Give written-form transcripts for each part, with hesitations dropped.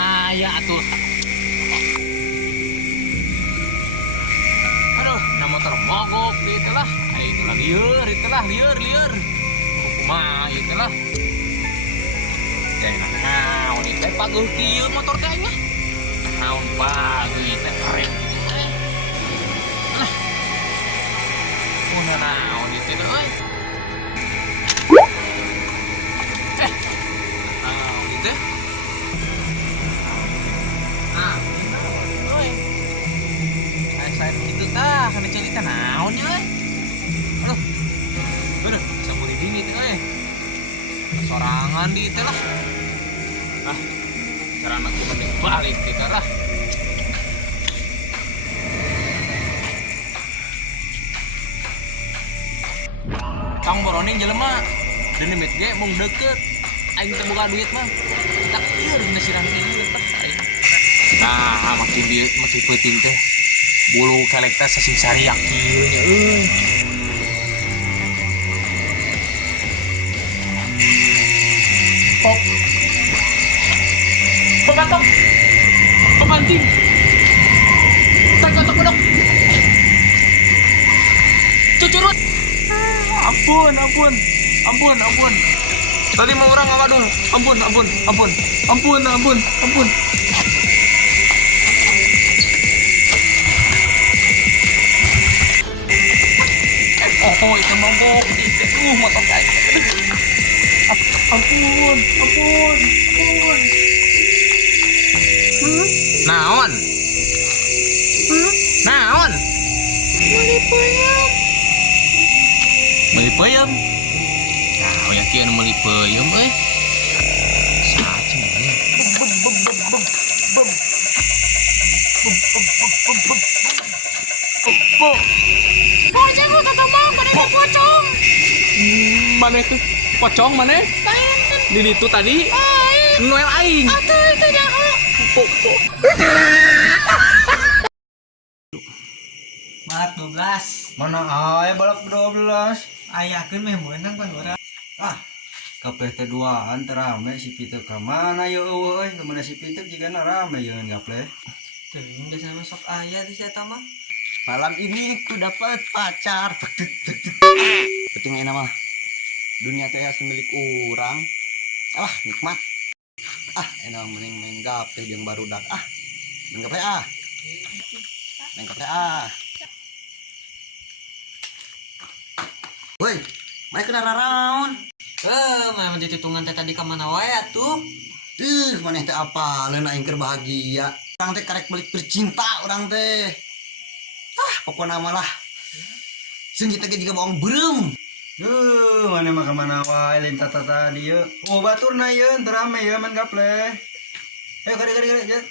aya atuh. Aduh, na motor mogok gitu lah. Ada itu lah lieur, itu lah lieur. Kumaha itu lah. Jangan naon itu paguh kieu motor teh nya. Naon paguh teh keren. Lah. Mun naon itu teh euy. Naon itu? Nah, euy. Saya itu tah, kana cerita naon nya euy. Aduh. Bener, samuri dini teh euy. Sorangan di teh lah. Ah, cara anak gua balik kita lah. Kang Boroning jelema denemit ge mung deukeut. Aing teh boga duit mah. Tak ieu dina sirang ieu teh aing. Ah, makin dieu makin peuting teh. Bulu kelek teh sasing sariak ieu nya euy. Pop. Pemantok. Pemanting. Tangkatok kodok. Cucurut. Ampun. Tadi mau orang waduh. Ampun. Oh, itu mogok. Motor kayak. Ampun. Naon? Naon? Meuli peuyeum. Nah, yang kieu meuli peuyeum euy. Sacing aya. Pocong lu kata mau pada pocong. Maneh tuh pocong maneh? Di ditu tadi. Noel aing. Atuh itu dah. Balak 12. Mana aya balak 12? Ayakeun meh meunang pan urang. Ah, kabeh teh duaan teh rame si Pitek ka mana ye eueuh euy, lamun si Pitek jigana rame yeun gapleh. Teuing biasana sok aya di sia mah. Malam ini ku dapat pacar. Penting enak mah. Dunia teh asa milik urang. Alah, nikmat. Ah, enak mending main gaple jeung barudak. Ah. Main gaple ah. Woi, main kena raraon. Mah menjadi tutungan teh tadi ka mana wae atuh. Maneh teh apa? Leun aing keur bahagia. Urang teh karek balik bercinta urang teh. Ah, pokona mah lah. Seung kita ge jiga bohong beureum. Maneh mah ka mana wae lain tata dieu. Oh, baturna yeun teu rame ye man gaple. Ayo kade lanjut.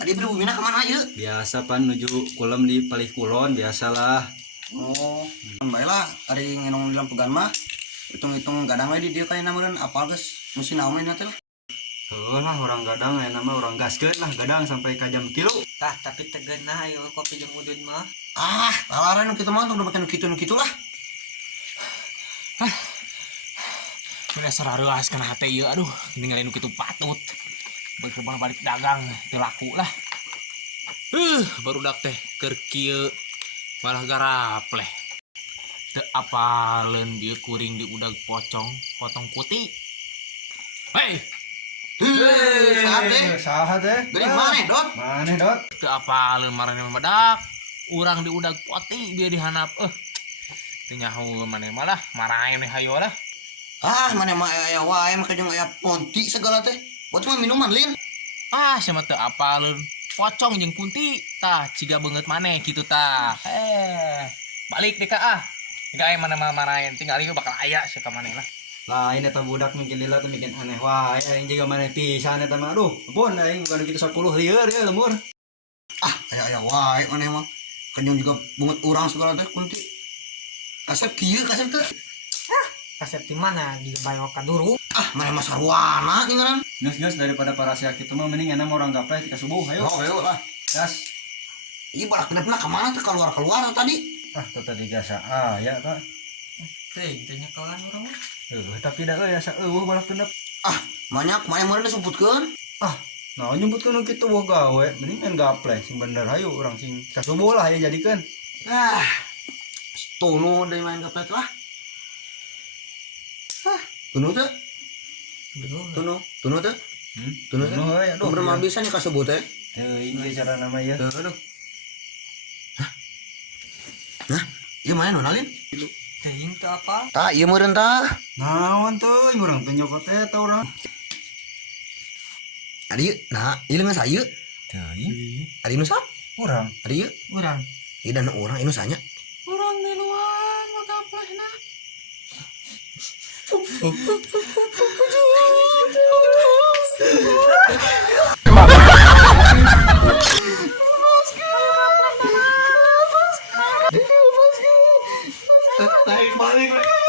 Adi berbumina ka mana ieu? Biasa pan nuju kulem di palih kulon biasalah. Oh, baiklah ari ngenong di lampugan mah. Hitung-hitung gadang we di dieu teh nameureun apal geus musim naon we teh lah. Heuh lah orang gadang aya nama orang gaskeun lah gadang sampai ka jam 3. Tah, tapi teu geunah aya kopi jeung udun mah. Ah, lalaran nu kitu mah udah makan kitu lah. Udah sarareuas kana hate ieu aduh, ninggalin kitu patut. Berkembang balik dagang teu laku lah. Barudak teh keur kieu malah garapleh. Teu apaleun dieu kuring di udag pocong, potong putih. Hei, Saha teh? Dari maneh, Dot? Maneh, Dot? teu apaleun marane madak. Urang di udag poti dia dihanap. Teu nyaho maneh malah marahin hayo lah. Ah, maneh mah aya wae maka jeung aya ponti segala teh. Buat mah minuman lin. Ah, sama teu apaleun. Pocong jeung kunti tah ciga beungeut maneh kitu tah. Balik deh ka ah. Tidak aya mana marahin tinggal ieu bakal aya sia ka maneh lah. Lain eta budak mungkin lila tuh bikin aneh wae aing juga maneh pisan eta mah. Aduh, ampun aing bukan kitu 10 lieur ya lemur. Ah, aya wae maneh mah. Kanjung juga bungut urang segala teh kunti. Kasep kieu kasep teh. Kasep di mana di bayok ka duru. Ah, maneh mah sarwana tinggalan. Geus daripada para sia kitu mah mending enak orang gapleh tika subuh. Ayo. Oh, ayo lah. Gas. Ieu balak genepna ka mana teh keluar tadi? Ah, teh tadi gasa aya tah. Teuing teh nyekelan urang mah. Tapi da euy asa eueuh balak genep. Ah, banyak main mana sebutkan. Ah, nah nyebutkan kita buah gawe, mendingan gaple sing bener hayu orang sing kasubo lah ya jadikan. Ah, tono dari main gaplet lah. Ah, tuno tuh. Tuno tuh. Tuno tuh. Tuno ya, Nomor mah bisa nih kasebut teh. Ini cara nama ya. Aduh. Hah? Iya main nonalin? Teuing teu apa? Tak, iya meureun tah. Naon tuh, urang teh nyokot eta urang. Ari ieu, nah, ieu leungeun saya. Teuing. Ari nu sa? Urang. Ari ieu. Urang. Ieu dan urang inu sanya. Urang miluan magaplehna. Naik balik lagi.